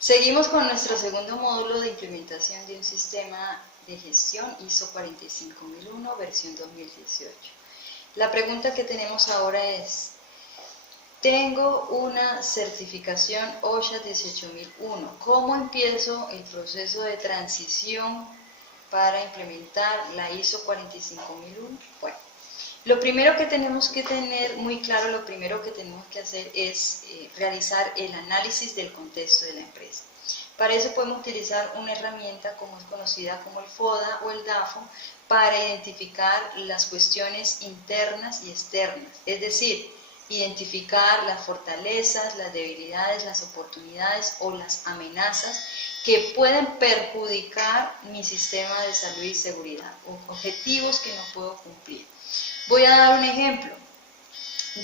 Seguimos con nuestro segundo módulo de implementación de un sistema de gestión ISO 45001 versión 2018. La pregunta que tenemos ahora es, tengo una certificación OSHA 18001. ¿Cómo empiezo el proceso de transición para implementar la ISO 45001? Bueno, lo primero que tenemos que tener muy claro, lo primero que tenemos que hacer es realizar el análisis del contexto de la empresa. Para eso podemos utilizar una herramienta como es conocida como el FODA o el DAFO para identificar las cuestiones internas y externas, es decir, identificar las fortalezas, las debilidades, las oportunidades o las amenazas que pueden perjudicar mi sistema de salud y seguridad, o objetivos que no puedo cumplir. Voy a dar un ejemplo.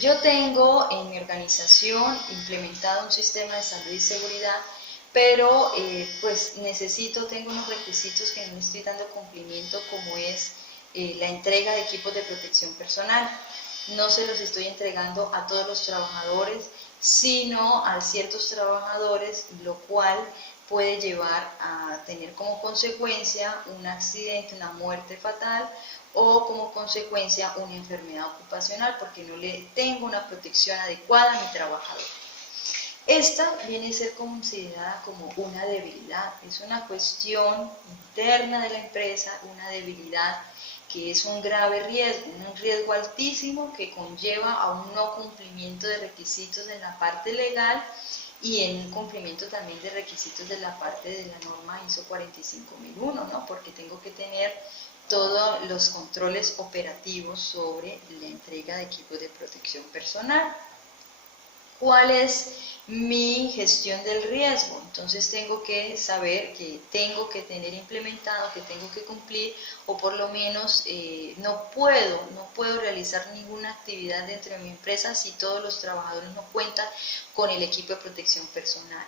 Yo tengo en mi organización implementado un sistema de salud y seguridad, pero pues tengo unos requisitos que no estoy dando cumplimiento, como es la entrega de equipos de protección personal. No se los estoy entregando a todos los trabajadores, sino a ciertos trabajadores, lo cual puede llevar a tener como consecuencia un accidente, una muerte fatal, o como consecuencia una enfermedad ocupacional porque no le tengo una protección adecuada a mi trabajador. Esta viene a ser considerada como una debilidad, es una cuestión interna de la empresa, una debilidad que es un grave riesgo, un riesgo altísimo que conlleva a un no cumplimiento de requisitos en la parte legal y en un cumplimiento también de requisitos de la parte de la norma ISO 45001, ¿no? Porque tengo que tener todos los controles operativos sobre la entrega de equipos de protección personal. ¿Cuál es mi gestión del riesgo? Entonces tengo que saber que tengo que tener implementado, que tengo que cumplir, o por lo menos no puedo realizar ninguna actividad dentro de mi empresa si todos los trabajadores no cuentan con el equipo de protección personal.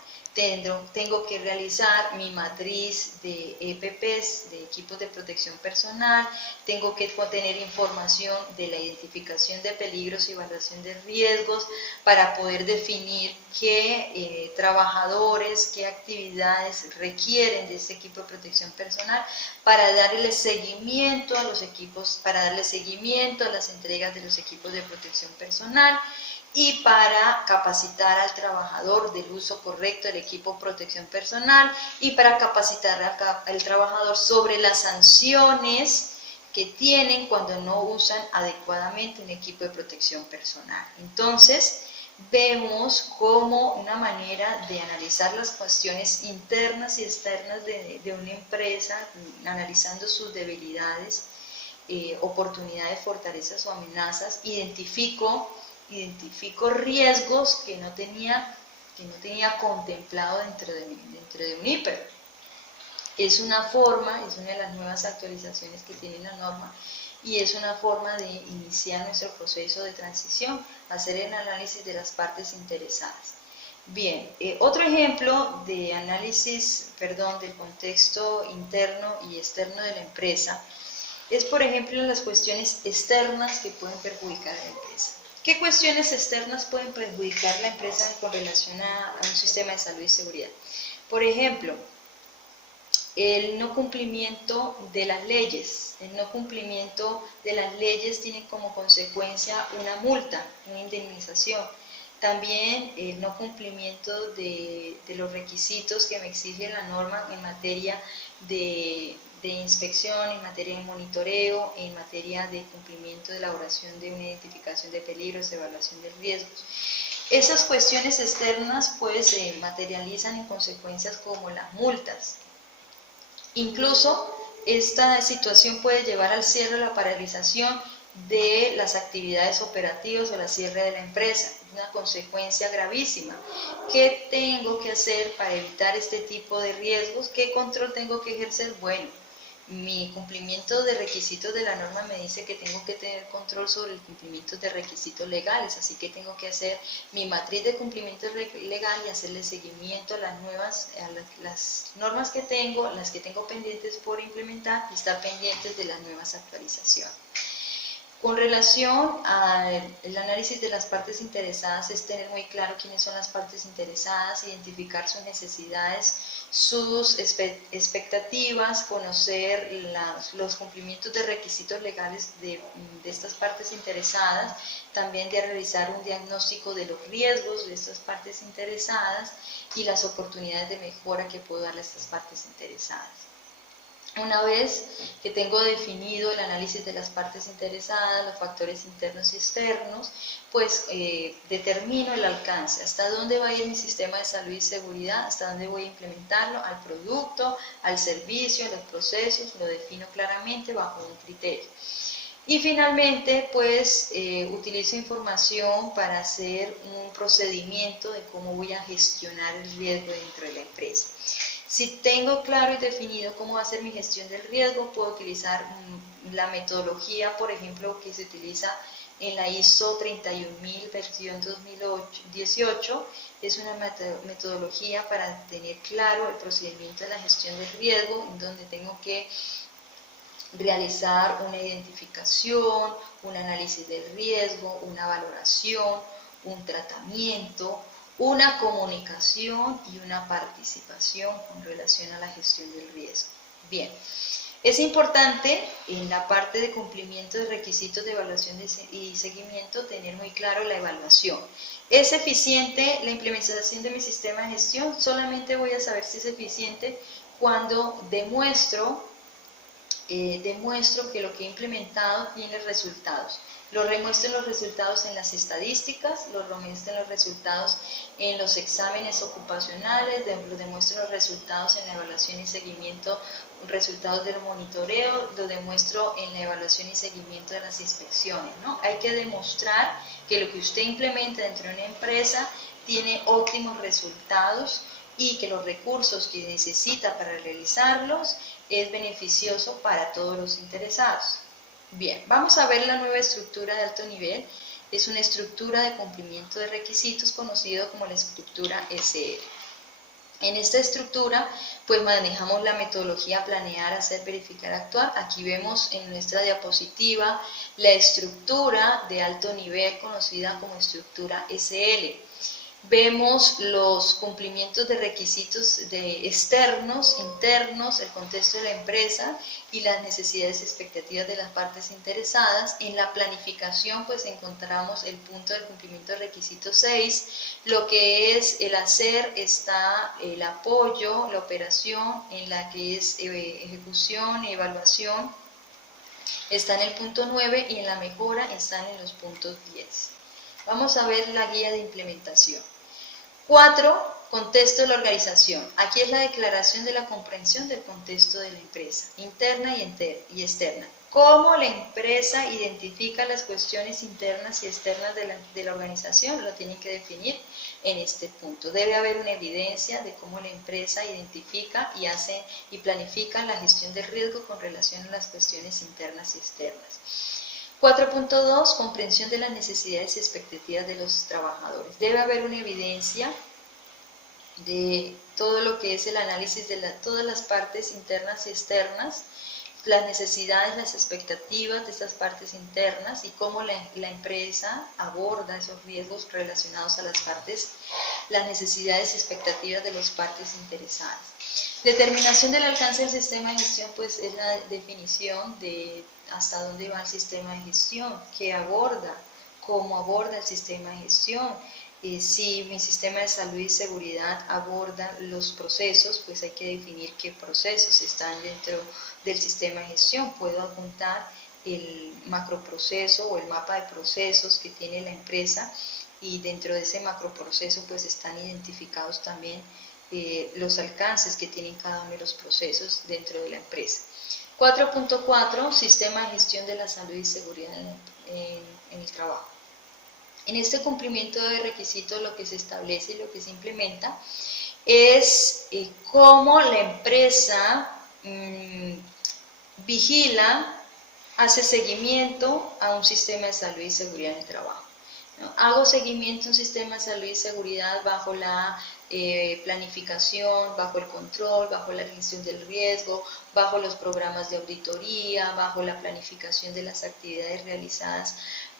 Tengo que realizar mi matriz de EPPs, de equipos de protección personal, tengo que tener información de la identificación de peligros y evaluación de riesgos para poder definir qué trabajadores, qué actividades requieren de este equipo de protección personal para darle seguimiento a los equipos, para darle seguimiento a las entregas de los equipos de protección personal, y para capacitar al trabajador del uso correcto del equipo de protección personal y para capacitar al trabajador sobre las sanciones que tienen cuando no usan adecuadamente un equipo de protección personal. Entonces, vemos como una manera de analizar las cuestiones internas y externas de una empresa, analizando sus debilidades, oportunidades, fortalezas o amenazas, identifico riesgos que no tenía contemplado dentro de un IPER. Es una de las nuevas actualizaciones que tiene la norma, y es una forma de iniciar nuestro proceso de transición, hacer el análisis de las partes interesadas. Bien, otro ejemplo de análisis, del contexto interno y externo de la empresa es, por ejemplo, las cuestiones externas que pueden perjudicar a la empresa. ¿Qué cuestiones externas pueden perjudicar la empresa con relación a un sistema de salud y seguridad? Por ejemplo, el no cumplimiento de las leyes. El no cumplimiento de las leyes tiene como consecuencia una multa, una indemnización. También el no cumplimiento de los requisitos que me exige la norma en materia de inspección, en materia de monitoreo, en materia de cumplimiento de elaboración de una identificación de peligros, de evaluación de riesgos. Esas cuestiones externas pues se materializan en consecuencias como las multas. Incluso esta situación puede llevar al cierre o la paralización de las actividades operativas o la cierre de la empresa. Una consecuencia gravísima. ¿Qué tengo que hacer para evitar este tipo de riesgos? ¿Qué control tengo que ejercer? Bueno, mi cumplimiento de requisitos de la norma me dice que tengo que tener control sobre el cumplimiento de requisitos legales, así que tengo que hacer mi matriz de cumplimiento legal y hacerle seguimiento a las normas que tengo, las que tengo pendientes por implementar, y estar pendientes de las nuevas actualizaciones. Con relación al análisis de las partes interesadas, es tener muy claro quiénes son las partes interesadas, identificar sus necesidades, sus expectativas, conocer los cumplimientos de requisitos legales de estas partes interesadas, también de realizar un diagnóstico de los riesgos de estas partes interesadas y las oportunidades de mejora que puedo darle a estas partes interesadas. Una vez que tengo definido el análisis de las partes interesadas, los factores internos y externos, pues determino el alcance, hasta dónde va a ir mi sistema de salud y seguridad, hasta dónde voy a implementarlo, al producto, al servicio, a los procesos, lo defino claramente bajo un criterio. Y finalmente, pues utilizo información para hacer un procedimiento de cómo voy a gestionar el riesgo dentro de la empresa. Si tengo claro y definido cómo va a ser mi gestión del riesgo, puedo utilizar la metodología, por ejemplo, que se utiliza en la ISO 31000 versión 2018. Es una metodología para tener claro el procedimiento de la gestión del riesgo, en donde tengo que realizar una identificación, un análisis del riesgo, una valoración, un tratamiento, una comunicación y una participación con relación a la gestión del riesgo. Bien, es importante en la parte de cumplimiento de requisitos de evaluación y seguimiento tener muy claro la evaluación. ¿Es eficiente la implementación de mi sistema de gestión? Solamente voy a saber si es eficiente cuando demuestro que lo que he implementado tiene resultados. Lo demuestro en los resultados en las estadísticas, lo demuestro en los resultados en los exámenes ocupacionales, lo demuestro en los resultados en la evaluación y seguimiento, resultados del monitoreo, lo demuestro en la evaluación y seguimiento de las inspecciones, ¿no? Hay que demostrar que lo que usted implementa dentro de una empresa tiene óptimos resultados y que los recursos que necesita para realizarlos es beneficioso para todos los interesados. Bien, vamos a ver la nueva estructura de alto nivel. Es una estructura de cumplimiento de requisitos conocido como la estructura SR. En esta estructura, pues manejamos la metodología planear, hacer, verificar, actuar. Aquí vemos en nuestra diapositiva la estructura de alto nivel conocida como estructura SL. Vemos los cumplimientos de requisitos externos, internos, el contexto de la empresa y las necesidades y expectativas de las partes interesadas. En la planificación pues encontramos el punto del cumplimiento de requisitos 6, lo que es el hacer está el apoyo, la operación, en la que es ejecución y evaluación está en el punto 9 y en la mejora están en los puntos 10. Vamos a ver la guía de implementación. 4. Contexto de la organización. Aquí es la declaración de la comprensión del contexto de la empresa, interna y externa. ¿Cómo la empresa identifica las cuestiones internas y externas de la organización? Lo tienen que definir en este punto. Debe haber una evidencia de cómo la empresa identifica y hace y planifica la gestión del riesgo con relación a las cuestiones internas y externas. 4.2. Comprensión de las necesidades y expectativas de los trabajadores. Debe haber una evidencia de todo lo que es el análisis de todas las partes internas y externas, las necesidades, las expectativas de estas partes internas y cómo la empresa aborda esos riesgos relacionados a las partes, las necesidades y expectativas de las partes interesadas. Determinación del alcance del sistema de gestión, pues es la definición de hasta dónde va el sistema de gestión, qué aborda, cómo aborda el sistema de gestión. Si mi sistema de salud y seguridad aborda los procesos, pues hay que definir qué procesos están dentro del sistema de gestión. Puedo apuntar el macroproceso o el mapa de procesos que tiene la empresa y dentro de ese macroproceso pues están identificados también los alcances que tienen cada uno de los procesos dentro de la empresa. 4.4. Sistema de gestión de la salud y seguridad en el trabajo. En este cumplimiento de requisitos lo que se establece y lo que se implementa es cómo la empresa vigila, hace seguimiento a un sistema de salud y seguridad en el trabajo. ¿no? Hago seguimiento a un sistema de salud y seguridad bajo la planificación, bajo el control, bajo la gestión del riesgo, bajo los programas de auditoría, bajo la planificación de las actividades realizadas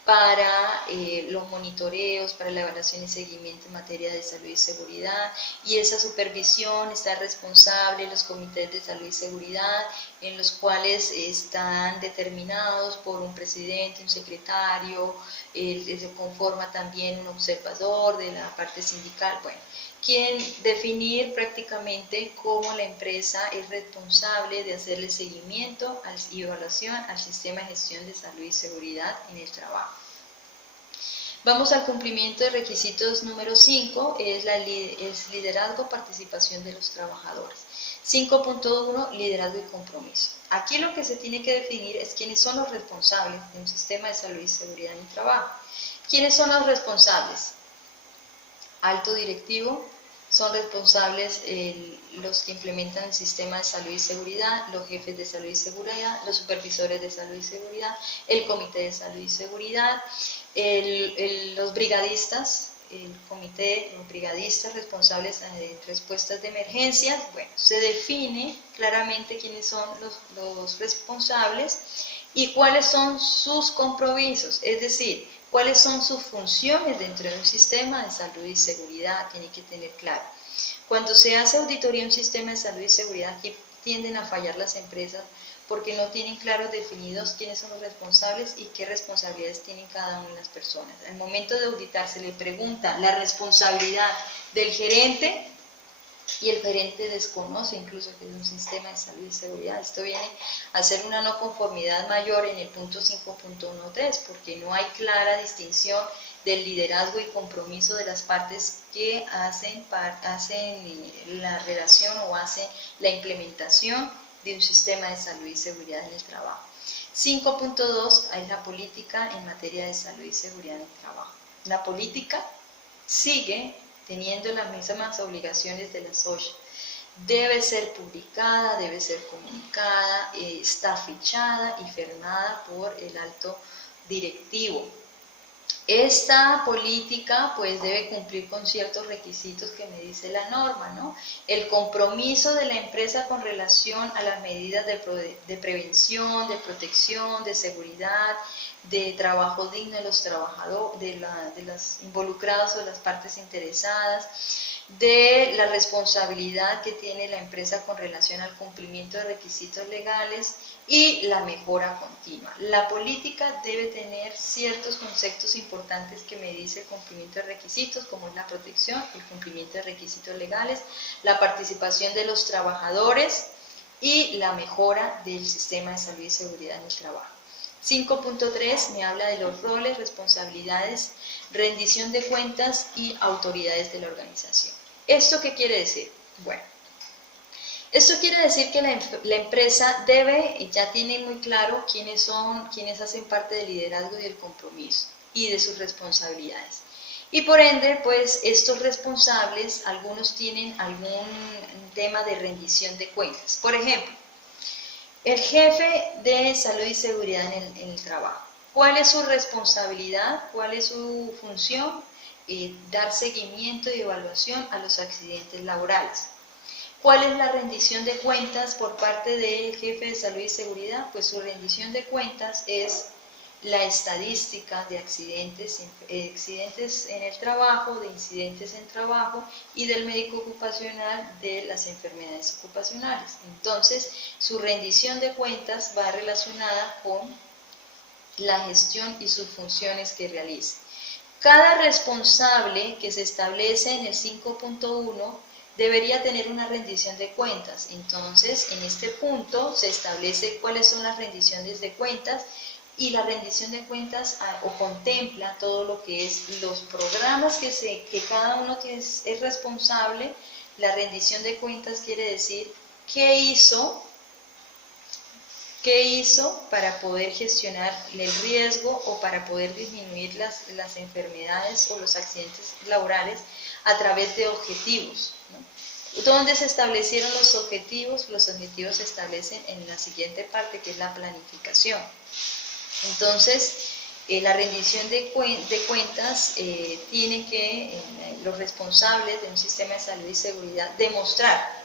para los monitoreos, para la evaluación y seguimiento en materia de salud y seguridad, y esa supervisión está responsable los comités de salud y seguridad, en los cuales están determinados por un presidente, un secretario, se conforma también un observador de la parte sindical, bueno, quien definir prácticamente cómo la empresa es responsable de hacerle seguimiento y evaluación al sistema de gestión de salud y seguridad en el trabajo. Vamos al cumplimiento de requisitos número 5, es liderazgo, participación de los trabajadores. 5.1, liderazgo y compromiso. Aquí lo que se tiene que definir es quiénes son los responsables de un sistema de salud y seguridad en el trabajo. ¿Quiénes son los responsables? Alto directivo, son responsables los que implementan el sistema de salud y seguridad, los jefes de salud y seguridad, los supervisores de salud y seguridad, el comité de salud y seguridad, los brigadistas, el comité, los brigadistas responsables de respuestas de emergencias. Bueno, se define claramente quiénes son los responsables y cuáles son sus compromisos, es decir, cuáles son sus funciones dentro de un sistema de salud y seguridad, tiene que tener claro. Cuando se hace auditoría en un sistema de salud y seguridad, aquí tienden a fallar las empresas porque no tienen claros definidos quiénes son los responsables y qué responsabilidades tienen cada una de las personas. Al momento de auditar se le pregunta la responsabilidad del gerente y el gerente desconoce incluso que es un sistema de salud y seguridad. Esto viene a ser una no conformidad mayor en el punto 5.13 porque no hay clara distinción del liderazgo y compromiso de las partes que hacen la relación o hacen la implementación de un sistema de salud y seguridad en el trabajo. 5.2 es la política en materia de salud y seguridad en el trabajo. La política sigue teniendo las mismas obligaciones de las OSHA. Debe ser publicada, debe ser comunicada, está fichada y firmada por el alto directivo. Esta política pues debe cumplir con ciertos requisitos que me dice la norma, ¿no? El compromiso de la empresa con relación a las medidas de prevención, de protección, de seguridad, de trabajo digno de los trabajadores, de los involucrados o de las partes interesadas, de la responsabilidad que tiene la empresa con relación al cumplimiento de requisitos legales y la mejora continua. La política debe tener ciertos conceptos importantes que me dice el cumplimiento de requisitos, como es la protección, el cumplimiento de requisitos legales, la participación de los trabajadores y la mejora del sistema de salud y seguridad en el trabajo. 5.3 me habla de los roles, responsabilidades, rendición de cuentas y autoridades de la organización. ¿Esto qué quiere decir? Bueno, esto quiere decir que la empresa debe, ya tiene muy claro quiénes hacen parte del liderazgo y del compromiso y de sus responsabilidades. Y por ende, pues estos responsables, algunos tienen algún tema de rendición de cuentas. Por ejemplo, el jefe de salud y seguridad en el trabajo. ¿Cuál es su responsabilidad? ¿Cuál es su función? Dar seguimiento y evaluación a los accidentes laborales. ¿Cuál es la rendición de cuentas por parte del jefe de salud y seguridad? Pues su rendición de cuentas es la estadística de accidentes en el trabajo, de incidentes en trabajo y del médico ocupacional de las enfermedades ocupacionales. Entonces, su rendición de cuentas va relacionada con la gestión y sus funciones que realiza. Cada responsable que se establece en el 5.1 debería tener una rendición de cuentas. Entonces, en este punto se establece cuáles son las rendiciones de cuentas y la rendición de cuentas o contempla todo lo que es los programas que cada uno es responsable. La rendición de cuentas quiere decir qué hizo para poder gestionar el riesgo o para poder disminuir las enfermedades o los accidentes laborales a través de objetivos, ¿no? ¿Dónde se establecieron los objetivos? Los objetivos se establecen en la siguiente parte, que es la planificación. Entonces, La rendición de cuentas tiene que los responsables de un sistema de salud y seguridad demostrar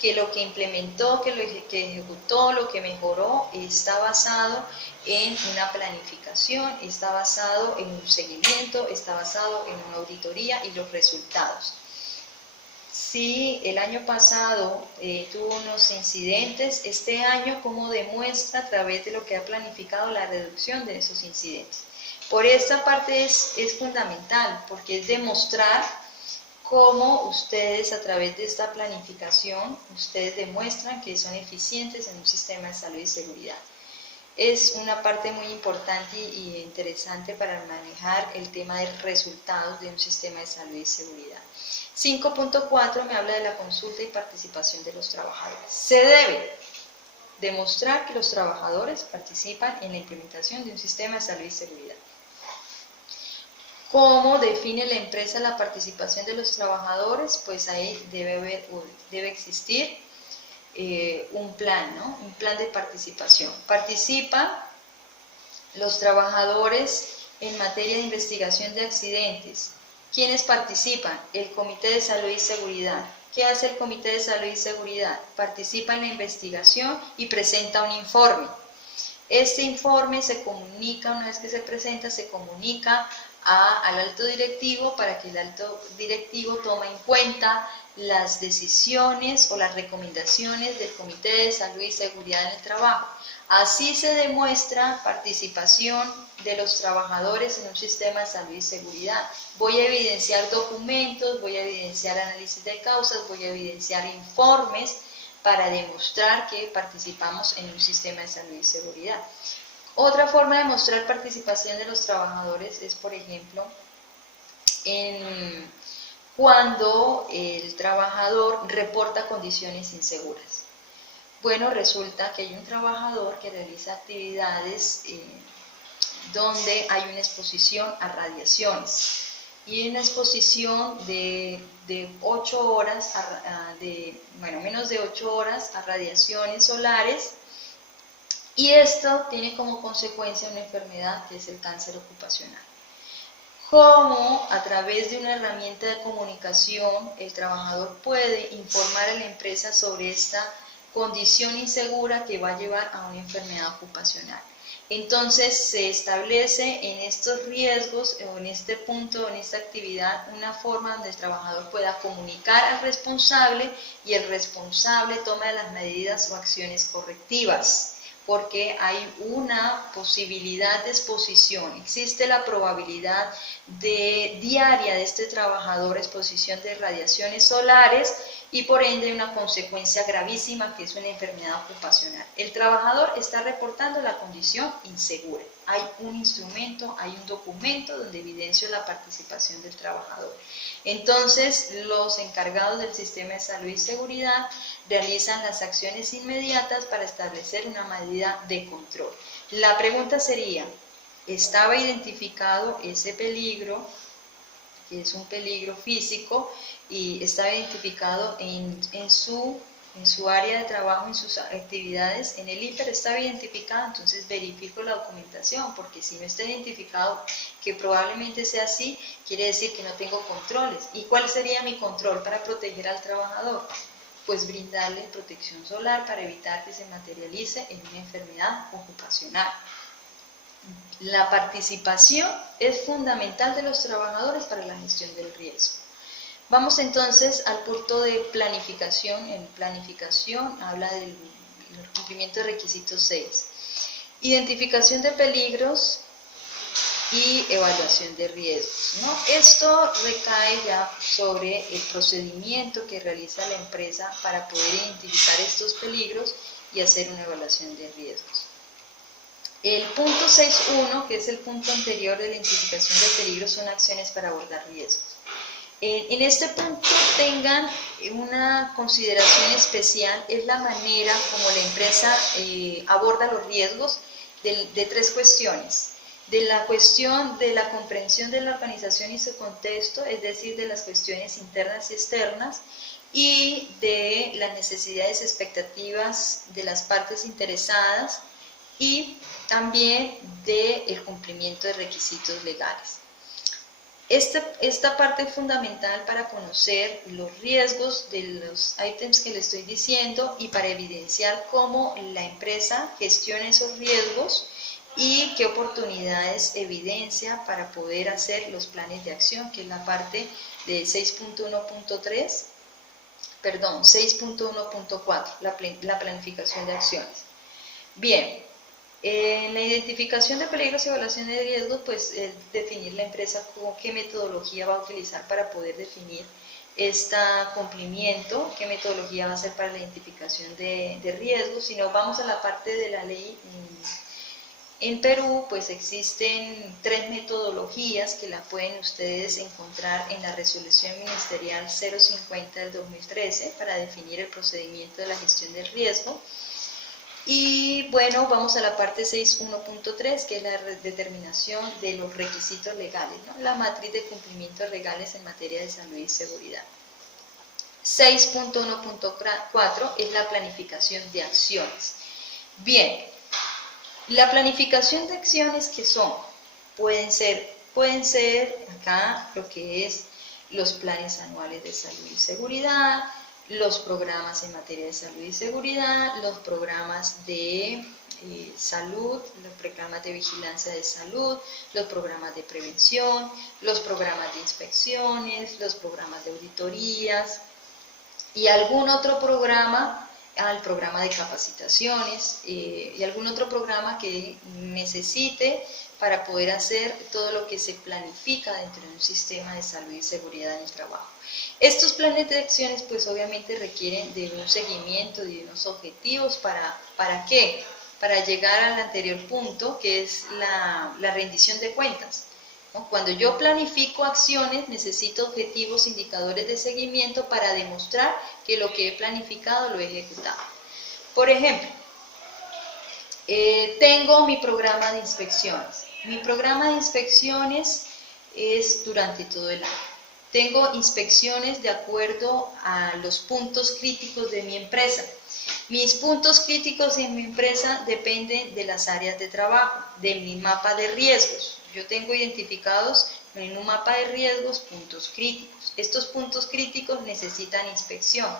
que lo que implementó, que ejecutó, lo que mejoró, está basado en una planificación, está basado en un seguimiento, está basado en una auditoría y los resultados. Si el año pasado tuvo unos incidentes, este año cómo demuestra a través de lo que ha planificado la reducción de esos incidentes. Por esta parte es fundamental, porque es demostrar cómo ustedes a través de esta planificación, ustedes demuestran que son eficientes en un sistema de salud y seguridad. Es una parte muy importante y interesante para manejar el tema de resultados de un sistema de salud y seguridad. 5.4 me habla de la consulta y participación de los trabajadores. Se debe demostrar que los trabajadores participan en la implementación de un sistema de salud y seguridad. ¿Cómo define la empresa la participación de los trabajadores? Pues ahí debe existir un plan, ¿no? Un plan de participación. Participan los trabajadores en materia de investigación de accidentes. ¿Quiénes participan? El Comité de Salud y Seguridad. ¿Qué hace el Comité de Salud y Seguridad? Participa en la investigación y presenta un informe. Este informe se comunica, una vez que se presenta, se comunica al alto directivo para que el alto directivo tome en cuenta las decisiones o las recomendaciones del Comité de Salud y Seguridad en el Trabajo. Así se demuestra participación de los trabajadores en un sistema de salud y seguridad. Voy a evidenciar documentos, voy a evidenciar análisis de causas, voy a evidenciar informes para demostrar que participamos en un sistema de salud y seguridad. Otra forma de mostrar participación de los trabajadores es, por ejemplo, cuando el trabajador reporta condiciones inseguras. Bueno, resulta que hay un trabajador que realiza actividades donde hay una exposición a radiaciones y una exposición de 8 horas, menos de 8 horas a radiaciones solares, y esto tiene como consecuencia una enfermedad que es el cáncer ocupacional. ¿Cómo a través de una herramienta de comunicación el trabajador puede informar a la empresa sobre esta condición insegura que va a llevar a una enfermedad ocupacional? Entonces se establece en estos riesgos o en este punto, en esta actividad, una forma donde el trabajador pueda comunicar al responsable y el responsable toma las medidas o acciones correctivas, porque hay una posibilidad de exposición, existe la probabilidad diaria de este trabajador exposición de radiaciones solares y por ende una consecuencia gravísima que es una enfermedad ocupacional. El trabajador está reportando la condición insegura. Hay un instrumento, hay un documento donde evidencio la participación del trabajador. Entonces, los encargados del sistema de salud y seguridad realizan las acciones inmediatas para establecer una medida de control. La pregunta sería, ¿estaba identificado ese peligro, que es un peligro físico, y estaba identificado en su área de trabajo, en sus actividades? En el IPER estaba identificado, entonces verifico la documentación, porque si no está identificado, que probablemente sea así, quiere decir que no tengo controles. ¿Y cuál sería mi control para proteger al trabajador? Pues brindarle protección solar para evitar que se materialice en una enfermedad ocupacional. La participación es fundamental de los trabajadores para la gestión del riesgo. Vamos entonces al punto de planificación. En planificación habla del cumplimiento de requisitos 6. Identificación de peligros y evaluación de riesgos, ¿no? Esto recae ya sobre el procedimiento que realiza la empresa para poder identificar estos peligros y hacer una evaluación de riesgos. El punto 6.1, que es el punto anterior de la identificación de peligros, son acciones para abordar riesgos. En este punto tengan una consideración especial, es la manera como la empresa aborda los riesgos de 3 cuestiones. De la cuestión de la comprensión de la organización y su contexto, es decir, de las cuestiones internas y externas, y de las necesidades y expectativas de las partes interesadas, y también del cumplimiento de requisitos legales. Esta parte es fundamental para conocer los riesgos de los ítems que le estoy diciendo y para evidenciar cómo la empresa gestiona esos riesgos y qué oportunidades evidencia para poder hacer los planes de acción, que es la parte de 6.1.3, perdón, 6.1.4, la planificación de acciones. Bien, en la identificación de peligros y evaluación de riesgos, pues es definir la empresa con qué metodología va a utilizar para poder definir este cumplimiento, qué metodología va a ser para la identificación de riesgos. Si nos vamos a la parte de la ley en Perú, pues existen 3 metodologías que la pueden ustedes encontrar en la resolución ministerial 050 del 2013 para definir el procedimiento de la gestión del riesgo. Y bueno, vamos a la parte 6.1.3, que es la determinación de los requisitos legales, ¿no? La matriz de cumplimientos legales en materia de salud y seguridad. 6.1.4 es la planificación de acciones. Bien, la planificación de acciones, ¿qué son? Pueden ser acá lo que es los planes anuales de salud y seguridad, los programas en materia de salud y seguridad, los programas de salud, los programas de vigilancia de salud, los programas de prevención, los programas de inspecciones, los programas de auditorías y algún otro programa, el programa de capacitaciones y algún otro programa que necesite para poder hacer todo lo que se planifica dentro de un sistema de salud y seguridad en el trabajo. Estos planes de acciones pues obviamente requieren de un seguimiento, de unos objetivos, ¿para qué? Para llegar al anterior punto, que es la rendición de cuentas, ¿no? Cuando yo planifico acciones, necesito objetivos, indicadores de seguimiento para demostrar que lo que he planificado lo he ejecutado. Por ejemplo, tengo mi programa de inspecciones. Mi programa de inspecciones es durante todo el año. Tengo inspecciones de acuerdo a los puntos críticos de mi empresa. Mis puntos críticos en mi empresa dependen de las áreas de trabajo, de mi mapa de riesgos. Yo tengo identificados en un mapa de riesgos puntos críticos. Estos puntos críticos necesitan inspección.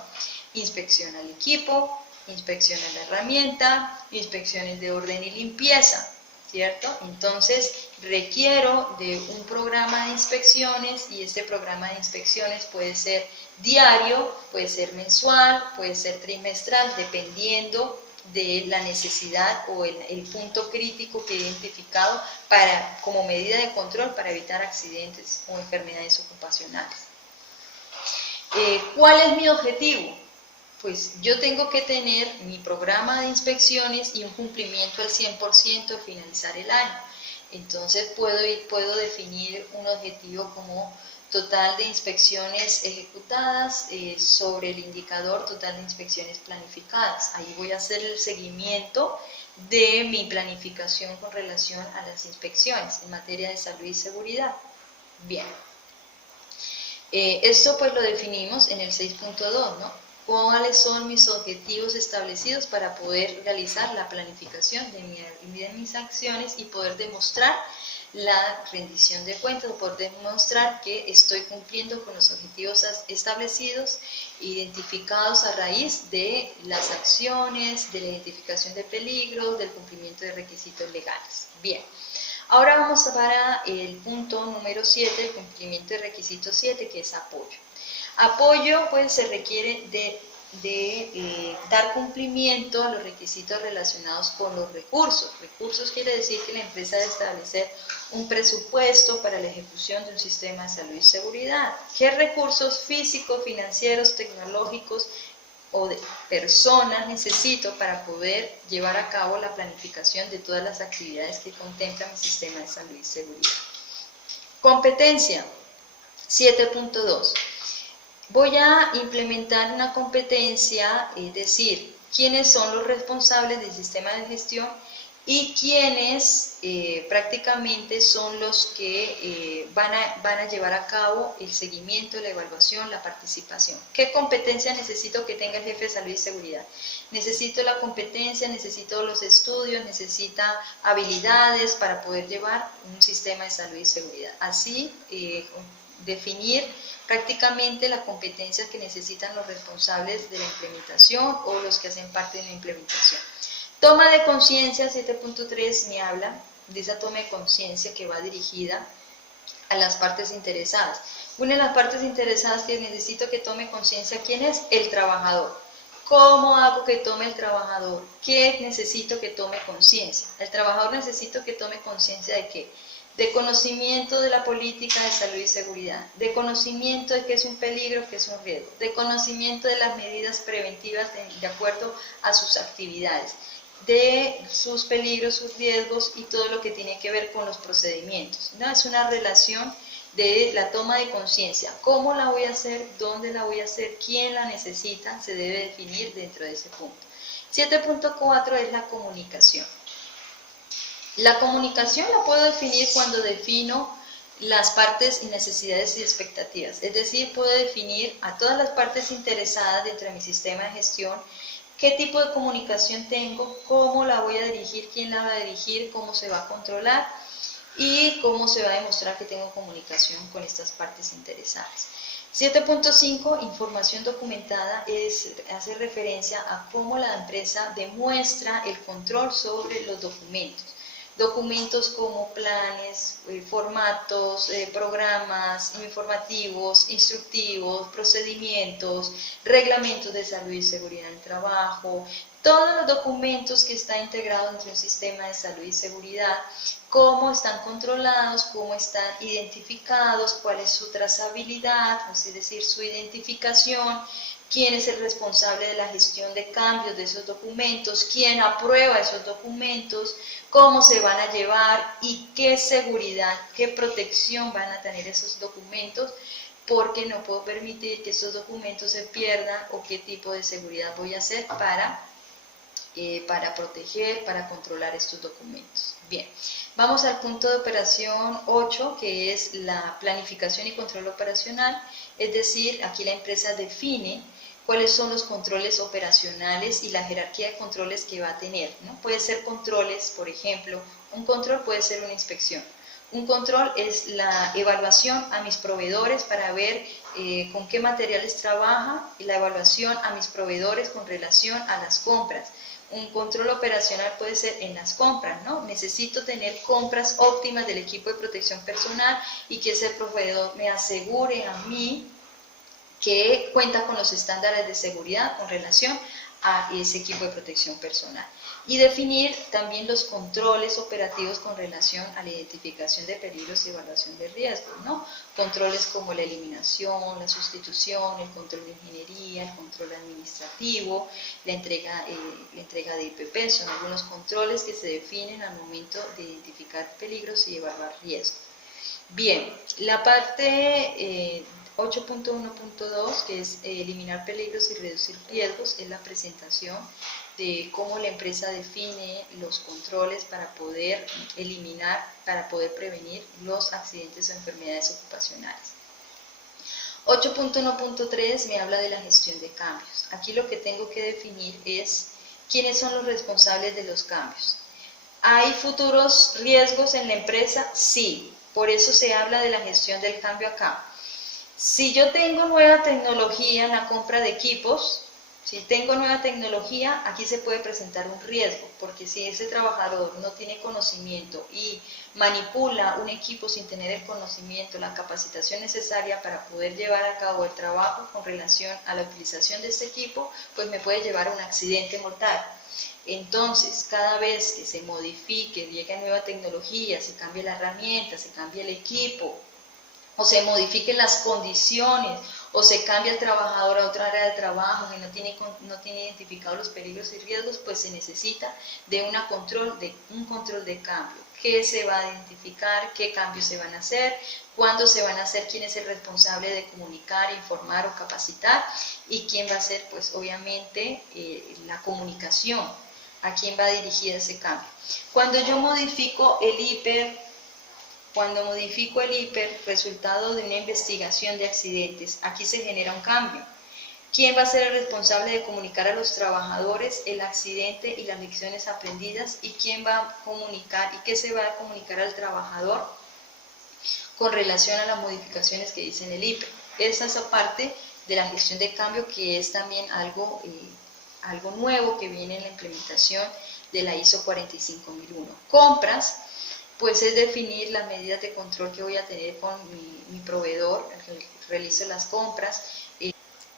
Inspección al equipo, inspección a la herramienta, inspecciones de orden y limpieza, ¿cierto? Entonces requiero de un programa de inspecciones y este programa de inspecciones puede ser diario, puede ser mensual, puede ser trimestral, dependiendo de la necesidad o el punto crítico que he identificado como medida de control para evitar accidentes o enfermedades ocupacionales. ¿Cuál es mi objetivo? Pues yo tengo que tener mi programa de inspecciones y un cumplimiento al 100% al finalizar el año. Entonces puedo definir un objetivo como total de inspecciones ejecutadas sobre el indicador total de inspecciones planificadas. Ahí voy a hacer el seguimiento de mi planificación con relación a las inspecciones en materia de salud y seguridad. Bien, esto pues lo definimos en el 6.2, ¿no? ¿Cuáles son mis objetivos establecidos para poder realizar la planificación de mis acciones y poder demostrar la rendición de cuentas o poder demostrar que estoy cumpliendo con los objetivos establecidos, identificados a raíz de las acciones, de la identificación de peligros, del cumplimiento de requisitos legales? Bien, ahora vamos para el punto número 7, el cumplimiento de requisito 7, que es apoyo. Apoyo pues se requiere de dar cumplimiento a los requisitos relacionados con los recursos. Recursos quiere decir que la empresa debe establecer un presupuesto para la ejecución de un sistema de salud y seguridad. ¿Qué recursos físicos, financieros, tecnológicos o de personas necesito para poder llevar a cabo la planificación de todas las actividades que contempla mi sistema de salud y seguridad? Competencia 7.2. Voy a implementar una competencia, es decir, quiénes son los responsables del sistema de gestión y quienes prácticamente son los que van a llevar a cabo el seguimiento, la evaluación, la participación. ¿Qué competencia necesito que tenga el jefe de salud y seguridad? Necesito la competencia, necesito los estudios, necesita habilidades para poder llevar un sistema de salud y seguridad. Así, definir prácticamente las competencias que necesitan los responsables de la implementación o los que hacen parte de la implementación. Toma de conciencia, 7.3 me habla de esa toma de conciencia que va dirigida a las partes interesadas. Una de las partes interesadas que necesito que tome conciencia, ¿quién es? El trabajador. ¿Cómo hago que tome el trabajador? ¿Qué necesito que tome conciencia? El trabajador necesito que tome conciencia de qué? De conocimiento de la política de salud y seguridad, de conocimiento de qué es un peligro, qué es un riesgo, de conocimiento de las medidas preventivas de acuerdo a sus actividades, de sus peligros, sus riesgos y todo lo que tiene que ver con los procedimientos, ¿no? Es una relación de la toma de conciencia. ¿Cómo la voy a hacer? ¿Dónde la voy a hacer? ¿Quién la necesita? Se debe definir dentro de ese punto. 7.4 es la comunicación. La comunicación la puedo definir cuando defino las partes y necesidades y expectativas. Es decir, puedo definir a todas las partes interesadas dentro de mi sistema de gestión qué tipo de comunicación tengo, cómo la voy a dirigir, quién la va a dirigir, cómo se va a controlar y cómo se va a demostrar que tengo comunicación con estas partes interesadas. 7.5, información documentada, hace referencia a cómo la empresa demuestra el control sobre los documentos. Documentos como planes, formatos, programas informativos, instructivos, procedimientos, reglamentos de salud y seguridad en el trabajo, todos los documentos que están integrados dentro de un sistema de salud y seguridad, cómo están controlados, cómo están identificados, cuál es su trazabilidad, es decir, su identificación, quién es el responsable de la gestión de cambios de esos documentos, quién aprueba esos documentos, cómo se van a llevar y qué seguridad, qué protección van a tener esos documentos, porque no puedo permitir que esos documentos se pierdan o qué tipo de seguridad voy a hacer para proteger, para controlar estos documentos. Bien, vamos al punto de operación 8, que es la planificación y control operacional, es decir, aquí la empresa define cuáles son los controles operacionales y la jerarquía de controles que va a tener, ¿no? Puede ser controles, por ejemplo, un control puede ser una inspección. Un control es la evaluación a mis proveedores para ver con qué materiales trabaja y la evaluación a mis proveedores con relación a las compras. Un control operacional puede ser en las compras, ¿no? Necesito tener compras óptimas del equipo de protección personal y que ese proveedor me asegure a mí que cuenta con los estándares de seguridad con relación a ese equipo de protección personal. Y definir también los controles operativos con relación a la identificación de peligros y evaluación de riesgos, ¿no? Controles como la eliminación, la sustitución, el control de ingeniería, el control administrativo, la entrega de IPP, son algunos controles que se definen al momento de identificar peligros y evaluar riesgos. Bien, la parte 8.1.2, que es eliminar peligros y reducir riesgos, es la presentación de cómo la empresa define los controles para poder eliminar, para poder prevenir los accidentes o enfermedades ocupacionales. 8.1.3 me habla de la gestión de cambios. Aquí lo que tengo que definir es quiénes son los responsables de los cambios. ¿Hay futuros riesgos en la empresa? Sí, por eso se habla de la gestión del cambio acá. Si yo tengo nueva tecnología en la compra de equipos, si tengo nueva tecnología, aquí se puede presentar un riesgo, porque si ese trabajador no tiene conocimiento y manipula un equipo sin tener el conocimiento, la capacitación necesaria para poder llevar a cabo el trabajo con relación a la utilización de ese equipo, pues me puede llevar a un accidente mortal. Entonces, cada vez que se modifique, llegue nueva tecnología, se cambie la herramienta, se cambie el equipo, o se modifiquen las condiciones, o se cambia el trabajador a otra área de trabajo que no tiene identificados los peligros y riesgos, pues se necesita de un control de cambio. ¿Qué se va a identificar? ¿Qué cambios se van a hacer? ¿Cuándo se van a hacer? ¿Quién es el responsable de comunicar, informar o capacitar? ¿Y quién va a hacer? Pues obviamente la comunicación ¿A quién va dirigida ese cambio? Cuando yo modifico el IPER, resultado de una investigación de accidentes, aquí se genera un cambio. ¿Quién va a ser el responsable de comunicar a los trabajadores el accidente y las lecciones aprendidas? ¿Y quién va a comunicar y qué se va a comunicar al trabajador con relación a las modificaciones que dice en el IPER? Esa es parte de la gestión de cambio, que es también algo nuevo que viene en la implementación de la ISO 45001. Compras, pues es definir las medidas de control que voy a tener con mi proveedor, realizo las compras.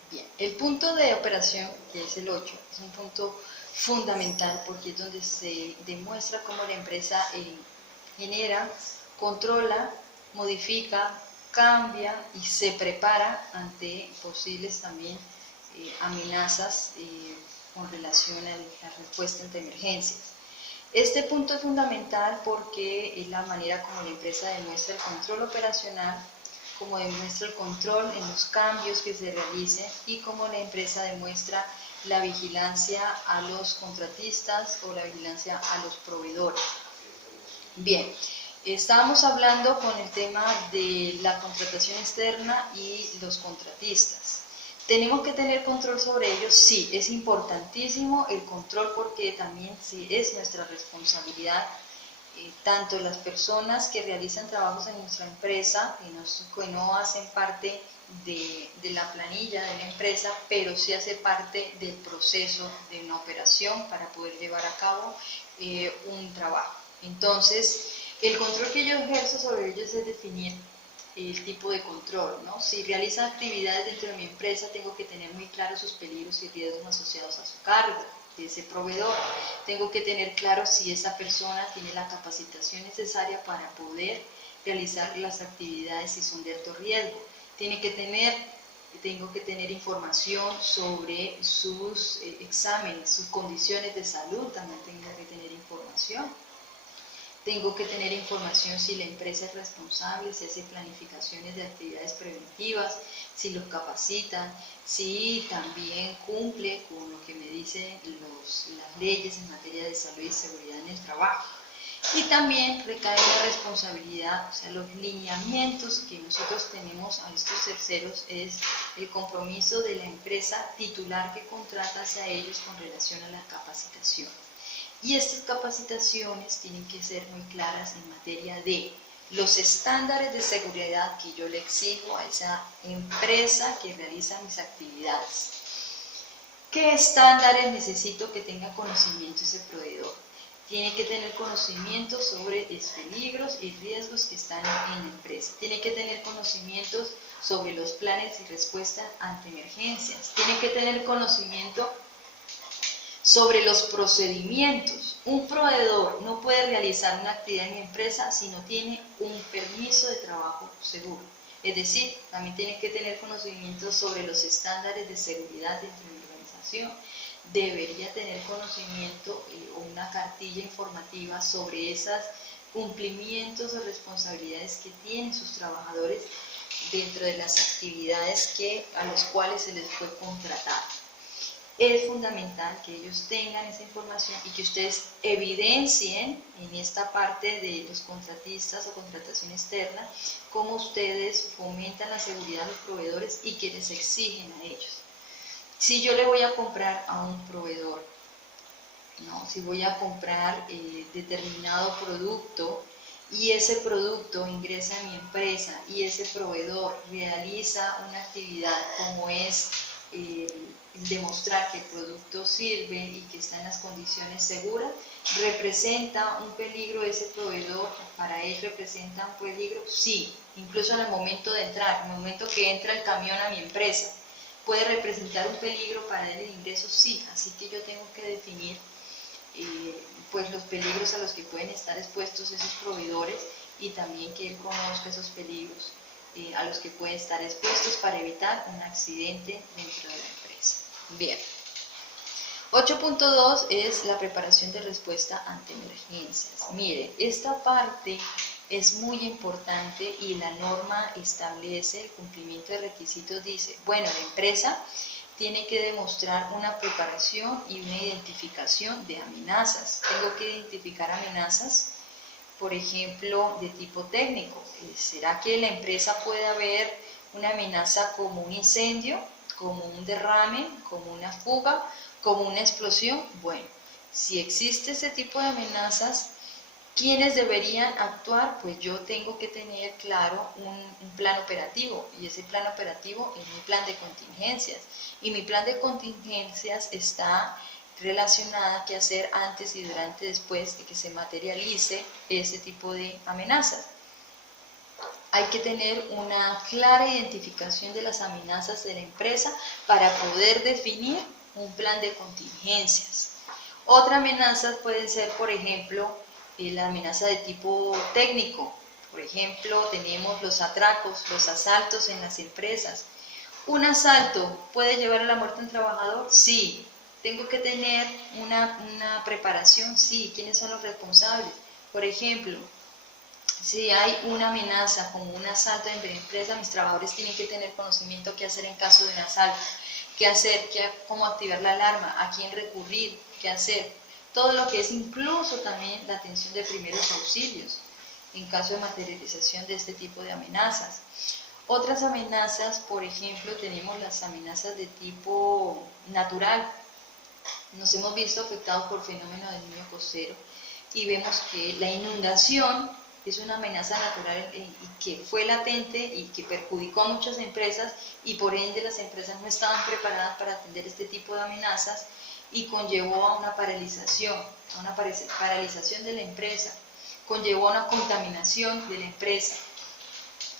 Bien, el punto de operación, que es el 8, es un punto fundamental porque es donde se demuestra cómo la empresa genera, controla, modifica, cambia y se prepara ante posibles también amenazas con relación a la respuesta ante emergencias. Este punto es fundamental porque es la manera como la empresa demuestra el control operacional, como demuestra el control en los cambios que se realicen y como la empresa demuestra la vigilancia a los contratistas o la vigilancia a los proveedores. Bien, estábamos hablando con el tema de la contratación externa y los contratistas. ¿Tenemos que tener control sobre ellos? Sí, es importantísimo el control porque también sí es nuestra responsabilidad, tanto las personas que realizan trabajos en nuestra empresa, que no hacen parte de la planilla de la empresa, pero sí hace parte del proceso de una operación para poder llevar a cabo un trabajo. Entonces, el control que yo ejerzo sobre ellos es definir el tipo de control, ¿no? Si realizan actividades dentro de mi empresa, tengo que tener muy claros sus peligros y riesgos asociados a su cargo, de ese proveedor. Tengo que tener claro si esa persona tiene la capacitación necesaria para poder realizar las actividades si son de alto riesgo. Tengo que tener información sobre sus exámenes, sus condiciones de salud, también tengo que tener información. Tengo que tener información si la empresa es responsable, si hace planificaciones de actividades preventivas, si los capacitan, si también cumple con lo que me dicen las leyes en materia de salud y seguridad en el trabajo. Y también recae la responsabilidad, o sea, los lineamientos que nosotros tenemos a estos terceros es el compromiso de la empresa titular que contrata hacia ellos con relación a la capacitación. Y estas capacitaciones tienen que ser muy claras en materia de los estándares de seguridad que yo le exijo a esa empresa que realiza mis actividades. ¿Qué estándares necesito que tenga conocimiento ese proveedor? Tiene que tener conocimiento sobre los peligros y riesgos que están en la empresa. Tiene que tener conocimientos sobre los planes y respuesta ante emergencias. Tiene que tener conocimiento sobre los procedimientos. Un proveedor no puede realizar una actividad en mi empresa si no tiene un permiso de trabajo seguro. Es decir, también tiene que tener conocimiento sobre los estándares de seguridad dentro de mi organización. Debería tener conocimiento o una cartilla informativa sobre esos cumplimientos o responsabilidades que tienen sus trabajadores dentro de las actividades a los cuales se les fue contratado. Es fundamental que ellos tengan esa información y que ustedes evidencien en esta parte de los contratistas o contratación externa cómo ustedes fomentan la seguridad de los proveedores y que les exigen a ellos. Si yo le voy a comprar a un proveedor, ¿no? Si voy a comprar determinado producto y ese producto ingresa a mi empresa y ese proveedor realiza una actividad como es demostrar que el producto sirve y que está en las condiciones seguras, ¿representa un peligro ese proveedor? ¿Para él representa un peligro? Sí, incluso en el momento de entrar, en el momento que entra el camión a mi empresa, ¿puede representar un peligro para él el ingreso? Sí, así que yo tengo que definir pues los peligros a los que pueden estar expuestos esos proveedores y también que él conozca esos peligros a los que pueden estar expuestos para evitar un accidente dentro de la empresa. Bien. 8.2 es la preparación de respuesta ante emergencias. Mire, esta parte es muy importante y la norma establece el cumplimiento de requisitos. Dice, bueno, la empresa tiene que demostrar una preparación y una identificación de amenazas. Tengo que identificar amenazas, por ejemplo, de tipo técnico. ¿Será que la empresa puede haber una amenaza como un incendio, como un derrame, como una fuga, como una explosión? Bueno, si existe ese tipo de amenazas, ¿quiénes deberían actuar? Pues yo tengo que tener claro un plan operativo, y ese plan operativo es mi plan de contingencias. Y mi plan de contingencias está relacionada a qué hacer antes y durante, después de que se materialice ese tipo de amenazas. Hay que tener una clara identificación de las amenazas de la empresa para poder definir un plan de contingencias. Otra amenaza puede ser, por ejemplo, la amenaza de tipo técnico. Por ejemplo, tenemos los atracos, los asaltos en las empresas. ¿Un asalto puede llevar a la muerte a un trabajador? Sí. ¿Tengo que tener una preparación? Sí. ¿Quiénes son los responsables? Por ejemplo, si hay una amenaza como un asalto en mi empresa, mis trabajadores tienen que tener conocimiento qué hacer en caso de un asalto, qué hacer, cómo activar la alarma, a quién recurrir, qué hacer. Todo lo que es incluso también la atención de primeros auxilios en caso de materialización de este tipo de amenazas. Otras amenazas, por ejemplo, tenemos las amenazas de tipo natural. Nos hemos visto afectados por fenómeno del niño costero y vemos que la inundación es una amenaza natural y que fue latente y que perjudicó a muchas empresas, y por ende las empresas no estaban preparadas para atender este tipo de amenazas y conllevó a una paralización de la empresa, conllevó a una contaminación de la empresa.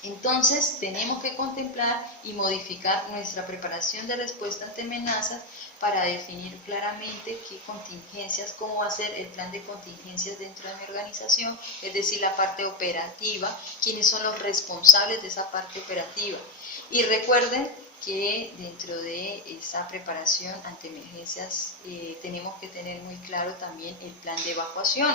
Entonces tenemos que contemplar y modificar nuestra preparación de respuesta ante amenazas para definir claramente qué contingencias, cómo va a ser el plan de contingencias dentro de mi organización, es decir, la parte operativa, quiénes son los responsables de esa parte operativa. Y recuerden que dentro de esa preparación ante emergencias tenemos que tener muy claro también el plan de evacuación.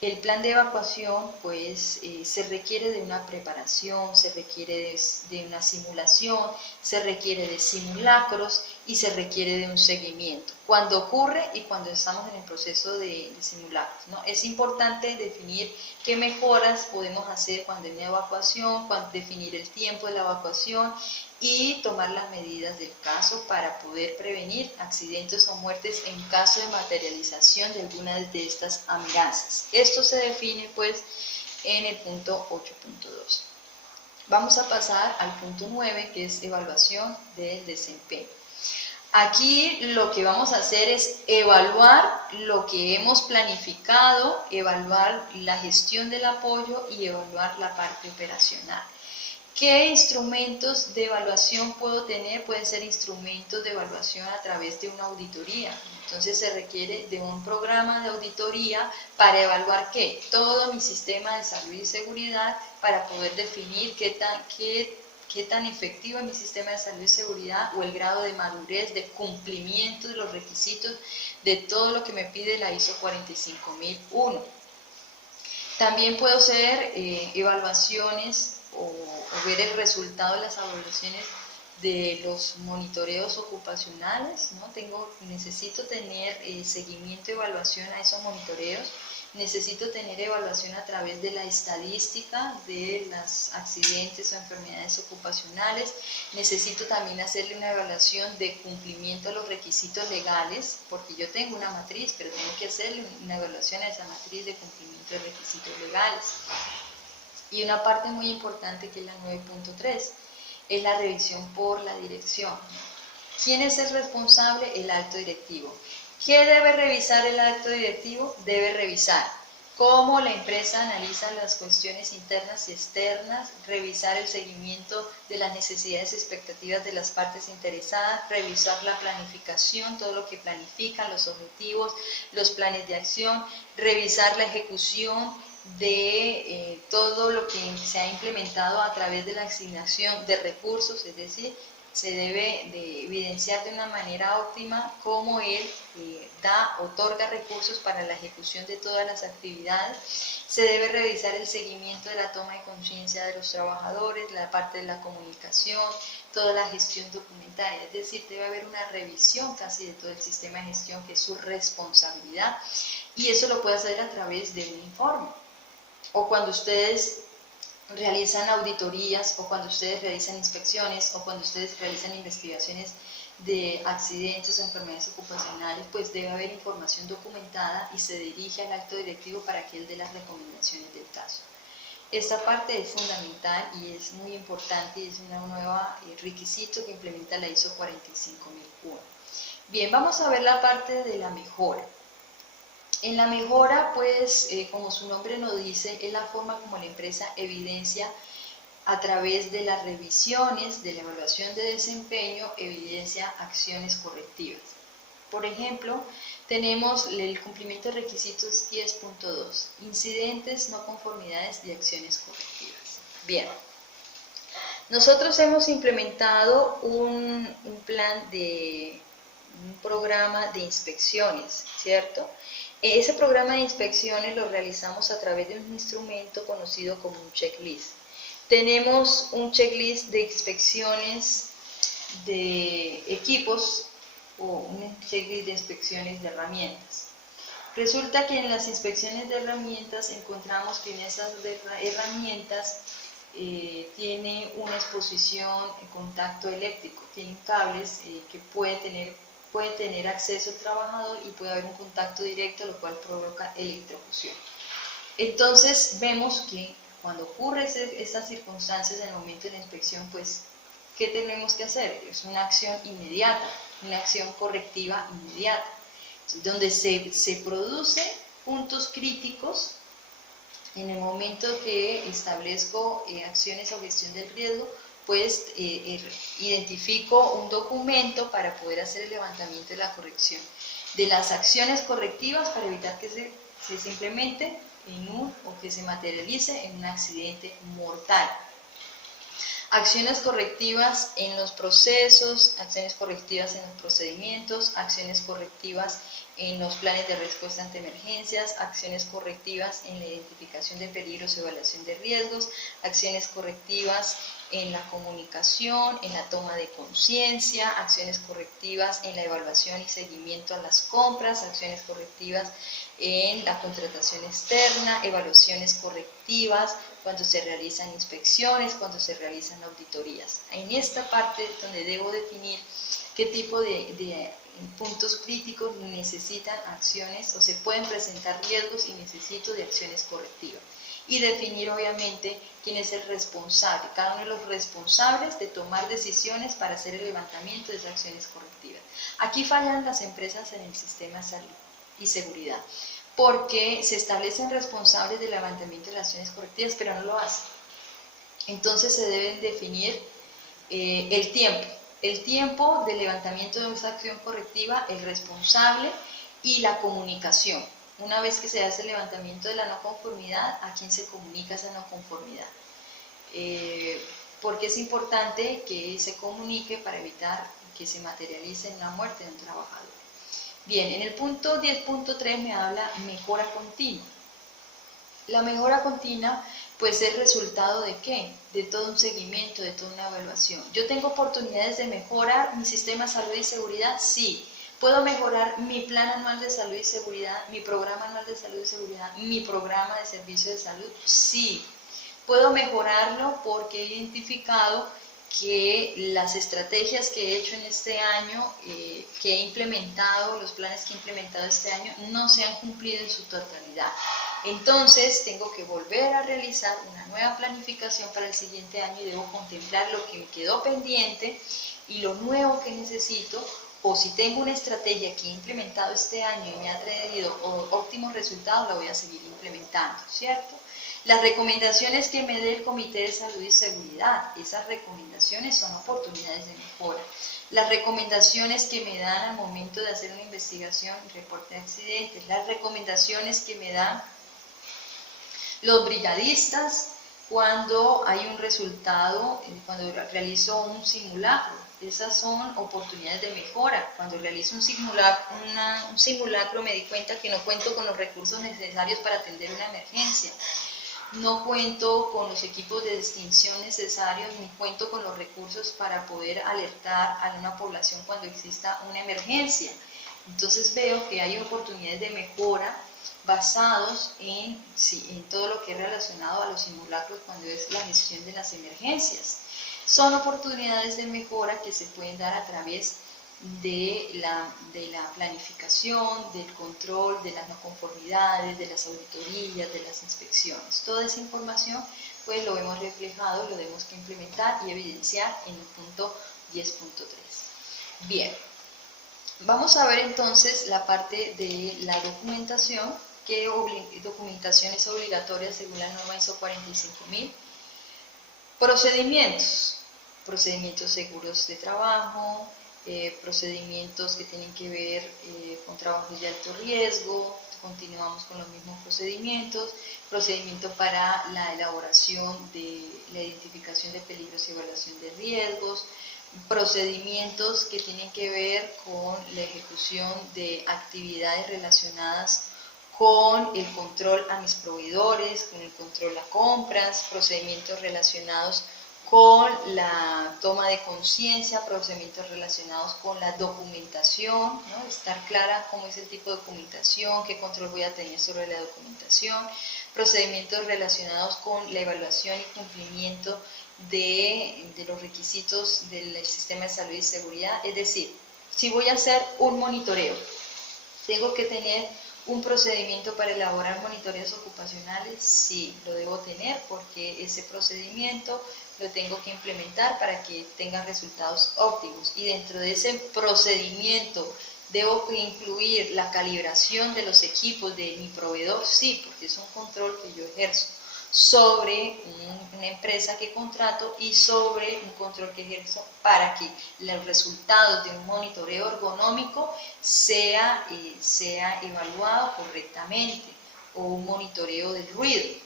El plan de evacuación pues se requiere de una preparación, se requiere de una simulación, se requiere de simulacros y se requiere de un seguimiento cuando ocurre y cuando estamos en el proceso de simulacros, ¿no? Es importante definir qué mejoras podemos hacer cuando hay una evacuación, definir el tiempo de la evacuación y tomar las medidas del caso para poder prevenir accidentes o muertes en caso de materialización de alguna de estas amenazas. Esto se define pues en el punto 8.2. Vamos a pasar al punto 9, que es evaluación del desempeño. Aquí lo que vamos a hacer es evaluar lo que hemos planificado, evaluar la gestión del apoyo y evaluar la parte operacional. ¿Qué instrumentos de evaluación puedo tener? Pueden ser instrumentos de evaluación a través de una auditoría. Entonces se requiere de un programa de auditoría para evaluar ¿qué? Todo mi sistema de salud y seguridad, para poder definir qué tan efectivo es mi sistema de salud y seguridad, o el grado de madurez, de cumplimiento de los requisitos de todo lo que me pide la ISO 45001. También puedo hacer evaluaciones o ver el resultado de las evaluaciones de los monitoreos ocupacionales, ¿no? Necesito tener seguimiento y evaluación a esos monitoreos. Necesito tener evaluación a través de la estadística de los accidentes o enfermedades ocupacionales. Necesito también hacerle una evaluación de cumplimiento a los requisitos legales, porque yo tengo una matriz, pero tengo que hacerle una evaluación a esa matriz de cumplimiento de requisitos legales. Y una parte muy importante, que es la 9.3, es la revisión por la dirección. ¿Quién es el responsable? El alto directivo. ¿Qué debe revisar el alto directivo? Debe revisar cómo la empresa analiza las cuestiones internas y externas, revisar el seguimiento de las necesidades y expectativas de las partes interesadas, revisar la planificación, todo lo que planifican, los objetivos, los planes de acción, revisar la ejecución de todo lo que se ha implementado a través de la asignación de recursos, es decir, se debe de evidenciar de una manera óptima cómo él otorga recursos para la ejecución de todas las actividades. Se debe revisar el seguimiento de la toma de conciencia de los trabajadores, la parte de la comunicación, toda la gestión documentaria, es decir, debe haber una revisión casi de todo el sistema de gestión, que es su responsabilidad, y eso lo puede hacer a través de un informe, o cuando ustedes realizan auditorías, o cuando ustedes realizan inspecciones, o cuando ustedes realizan investigaciones de accidentes o enfermedades ocupacionales, pues debe haber información documentada y se dirige al acto directivo para que él dé las recomendaciones del caso. Esta parte es fundamental y es muy importante, y es un nuevo requisito que implementa la ISO 45001. Bien, vamos a ver la parte de la mejora. En la mejora, pues, como su nombre nos dice, es la forma como la empresa evidencia a través de las revisiones, de la evaluación de desempeño, evidencia acciones correctivas. Por ejemplo, tenemos el cumplimiento de requisitos 10.2, incidentes, no conformidades y acciones correctivas. Bien, nosotros hemos implementado un programa de inspecciones, ¿cierto? Ese programa de inspecciones lo realizamos a través de un instrumento conocido como un checklist. Tenemos un checklist de inspecciones de equipos o un checklist de inspecciones de herramientas. Resulta que en las inspecciones de herramientas encontramos que en esas herramientas tiene una exposición en contacto eléctrico, tienen cables que puede tener acceso al trabajador y puede haber un contacto directo, lo cual provoca electrofusión. Entonces vemos que cuando ocurre estas circunstancias en el momento de la inspección, pues, ¿qué tenemos que hacer? Es una acción inmediata, una acción correctiva inmediata, donde se produce puntos críticos. En el momento que establezco acciones o gestión del riesgo, pues identifico un documento para poder hacer el levantamiento de la corrección de las acciones correctivas para evitar que se implemente o que se materialice en un accidente mortal. Acciones correctivas en los procesos, acciones correctivas en los procedimientos, acciones correctivas en los planes de respuesta ante emergencias, acciones correctivas en la identificación de peligros y evaluación de riesgos, acciones correctivas en la comunicación, en la toma de conciencia, acciones correctivas en la evaluación y seguimiento a las compras, acciones correctivas en la contratación externa, evaluaciones correctivas cuando se realizan inspecciones, cuando se realizan auditorías. En esta parte donde debo definir qué tipo de puntos críticos necesitan acciones o se pueden presentar riesgos y necesito de acciones correctivas. Y definir obviamente quién es el responsable, cada uno de los responsables de tomar decisiones para hacer el levantamiento de esas acciones correctivas. Aquí fallan las empresas en el sistema de salud y seguridad, porque se establecen responsables del levantamiento de las acciones correctivas, pero no lo hacen. Entonces se deben definir el tiempo de levantamiento de esa acción correctiva, el responsable y la comunicación. Una vez que se hace el levantamiento de la no conformidad, ¿a quién se comunica esa no conformidad? Porque es importante que se comunique para evitar que se materialice en la muerte de un trabajador. Bien, en el punto 10.3 me habla mejora continua. La mejora continua pues es resultado de ¿qué? De todo un seguimiento, de toda una evaluación. ¿Yo tengo oportunidades de mejorar mi sistema de salud y seguridad? Sí. ¿Puedo mejorar mi plan anual de salud y seguridad, mi programa anual de salud y seguridad, mi programa de servicio de salud? Sí. ¿Puedo mejorarlo porque he identificado que las estrategias que he hecho en este año, que he implementado, los planes que he implementado este año, no se han cumplido en su totalidad? Entonces tengo que volver a realizar una nueva planificación para el siguiente año y debo contemplar lo que me quedó pendiente y lo nuevo que necesito, o si tengo una estrategia que he implementado este año y me ha traído óptimos resultados, la voy a seguir implementando, ¿cierto? Las recomendaciones que me dé el Comité de Salud y Seguridad, esas recomendaciones son oportunidades de mejora. Las recomendaciones que me dan al momento de hacer una investigación y reporte de accidentes, las recomendaciones que me dan los brigadistas cuando hay un resultado, cuando realizo un simulacro. Esas son oportunidades de mejora. Cuando realizo un simulacro me di cuenta que no cuento con los recursos necesarios para atender una emergencia. No cuento con los equipos de extinción necesarios, ni cuento con los recursos para poder alertar a una población cuando exista una emergencia. Entonces veo que hay oportunidades de mejora basados en todo lo que es relacionado a los simulacros cuando es la gestión de las emergencias. Son oportunidades de mejora que se pueden dar a través de la planificación, del control, de las no conformidades, de las auditorías, de las inspecciones. Toda esa información pues lo hemos reflejado, lo tenemos que implementar y evidenciar en el punto 10.3. Bien, vamos a ver entonces la parte de la documentación. ¿Qué documentación es obligatoria según la norma ISO 45000? Procedimientos seguros de trabajo, procedimientos que tienen que ver con trabajos de alto riesgo, continuamos con los mismos procedimientos para la elaboración de la identificación de peligros y evaluación de riesgos, procedimientos que tienen que ver con la ejecución de actividades relacionadas con el control a mis proveedores, con el control a compras, procedimientos relacionados con la toma de conciencia, procedimientos relacionados con la documentación, ¿no? Estar clara cómo es el tipo de documentación, qué control voy a tener sobre la documentación, procedimientos relacionados con la evaluación y cumplimiento de los requisitos del sistema de salud y seguridad. Es decir, si voy a hacer un monitoreo, tengo que tener un procedimiento para elaborar monitoreos ocupacionales. Sí, lo debo tener porque ese procedimiento lo tengo que implementar para que tenga resultados óptimos, y dentro de ese procedimiento debo incluir la calibración de los equipos de mi proveedor. Sí, porque es un control que yo ejerzo sobre una empresa que contrato y sobre un control que ejerzo para que los resultados de un monitoreo ergonómico sea evaluado correctamente, o un monitoreo del ruido.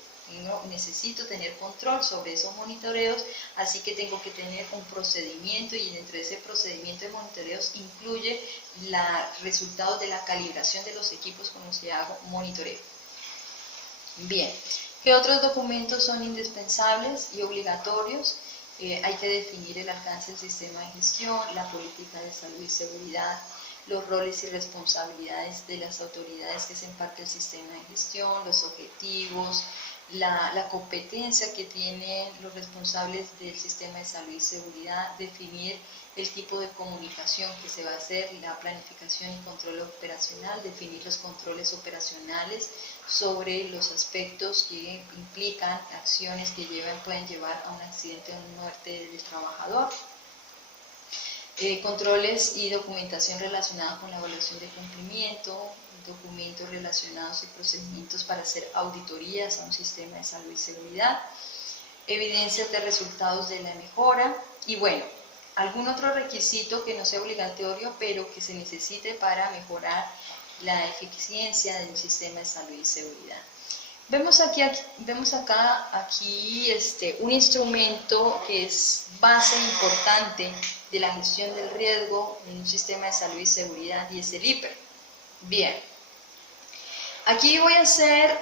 No, necesito tener control sobre esos monitoreos, así que tengo que tener un procedimiento, y dentro de ese procedimiento de monitoreos incluye los resultados de la calibración de los equipos con los que hago monitoreo. Bien, ¿qué otros documentos son indispensables y obligatorios? Hay que definir el alcance del sistema de gestión, la política de salud y seguridad, los roles y responsabilidades de las autoridades que hacen parte del sistema de gestión, los objetivos, la competencia que tienen los responsables del sistema de salud y seguridad, definir el tipo de comunicación que se va a hacer, la planificación y control operacional, definir los controles operacionales sobre los aspectos que implican acciones que pueden llevar a un accidente o una muerte del trabajador. Controles y documentación relacionada con la evaluación de cumplimiento, documentos relacionados y procedimientos para hacer auditorías a un sistema de salud y seguridad, evidencias de resultados de la mejora, y bueno, algún otro requisito que no sea obligatorio pero que se necesite para mejorar la eficiencia de un sistema de salud y seguridad. Vemos acá un instrumento que es base importante de la gestión del riesgo en un sistema de salud y seguridad, y es el IPER. Bien, aquí voy a hacer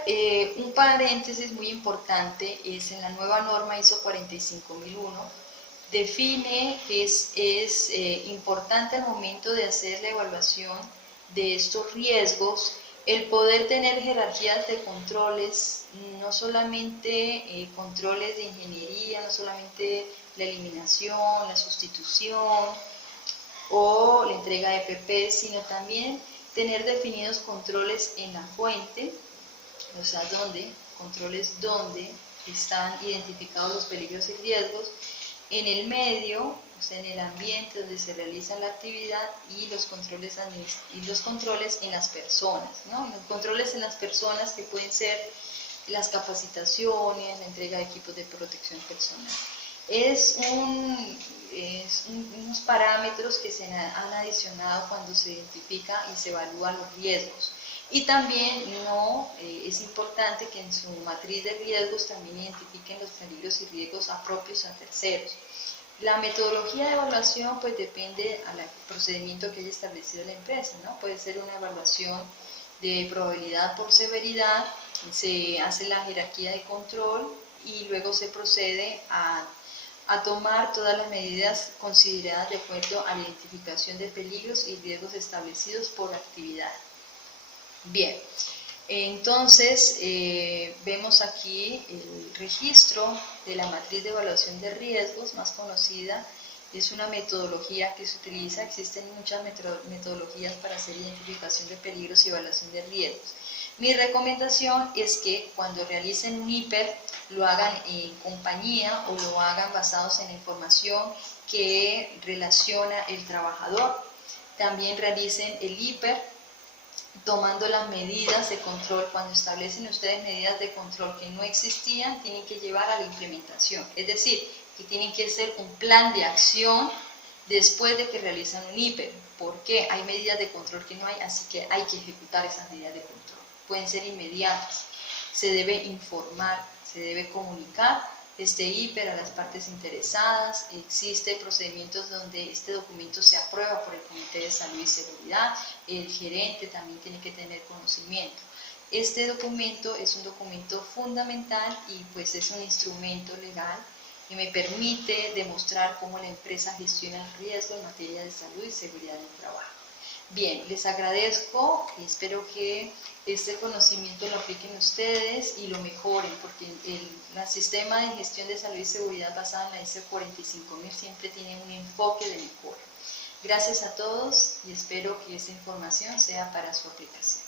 un paréntesis muy importante. Es en la nueva norma ISO 45001, define que es importante al momento de hacer la evaluación de estos riesgos el poder tener jerarquías de controles, no solamente controles de ingeniería, no solamente la eliminación, la sustitución o la entrega de PP, sino también tener definidos controles en la fuente, o sea, controles donde están identificados los peligros y riesgos, en el medio, o sea, en el ambiente donde se realiza la actividad, y los controles en las personas, ¿no? Los controles en las personas, que pueden ser las capacitaciones, la entrega de equipos de protección personal. Es unos parámetros que se han adicionado cuando se identifica y se evalúan los riesgos. Y también es importante que en su matriz de riesgos también identifiquen los peligros y riesgos propios a terceros. La metodología de evaluación pues depende al procedimiento que haya establecido la empresa, ¿no? Puede ser una evaluación de probabilidad por severidad, se hace la jerarquía de control y luego se procede a tomar todas las medidas consideradas de acuerdo a la identificación de peligros y riesgos establecidos por actividad. Bien, entonces vemos aquí el registro de la matriz de evaluación de riesgos, más conocida. Es una metodología que se utiliza, existen muchas metodologías para hacer identificación de peligros y evaluación de riesgos. Mi recomendación es que cuando realicen un IPER lo hagan en compañía o lo hagan basados en la información que relaciona el trabajador. También realicen el IPER tomando las medidas de control. Cuando establecen ustedes medidas de control que no existían, tienen que llevar a la implementación. Es decir, que tienen que hacer un plan de acción después de que realizan un IPER. ¿Por qué? Hay medidas de control que no hay, así que hay que ejecutar esas medidas de control. Pueden ser inmediatas. Se debe informar, se debe comunicar este IPER a las partes interesadas. Existen procedimientos donde este documento se aprueba por el Comité de Salud y Seguridad. El gerente también tiene que tener conocimiento. Este documento es un documento fundamental y pues es un instrumento legal que me permite demostrar cómo la empresa gestiona el riesgo en materia de salud y seguridad del trabajo. Bien, les agradezco y espero que este conocimiento lo apliquen ustedes y lo mejoren, porque el sistema de gestión de salud y seguridad basado en la ISO 45000 siempre tiene un enfoque de mejora. Gracias a todos y espero que esta información sea para su aplicación.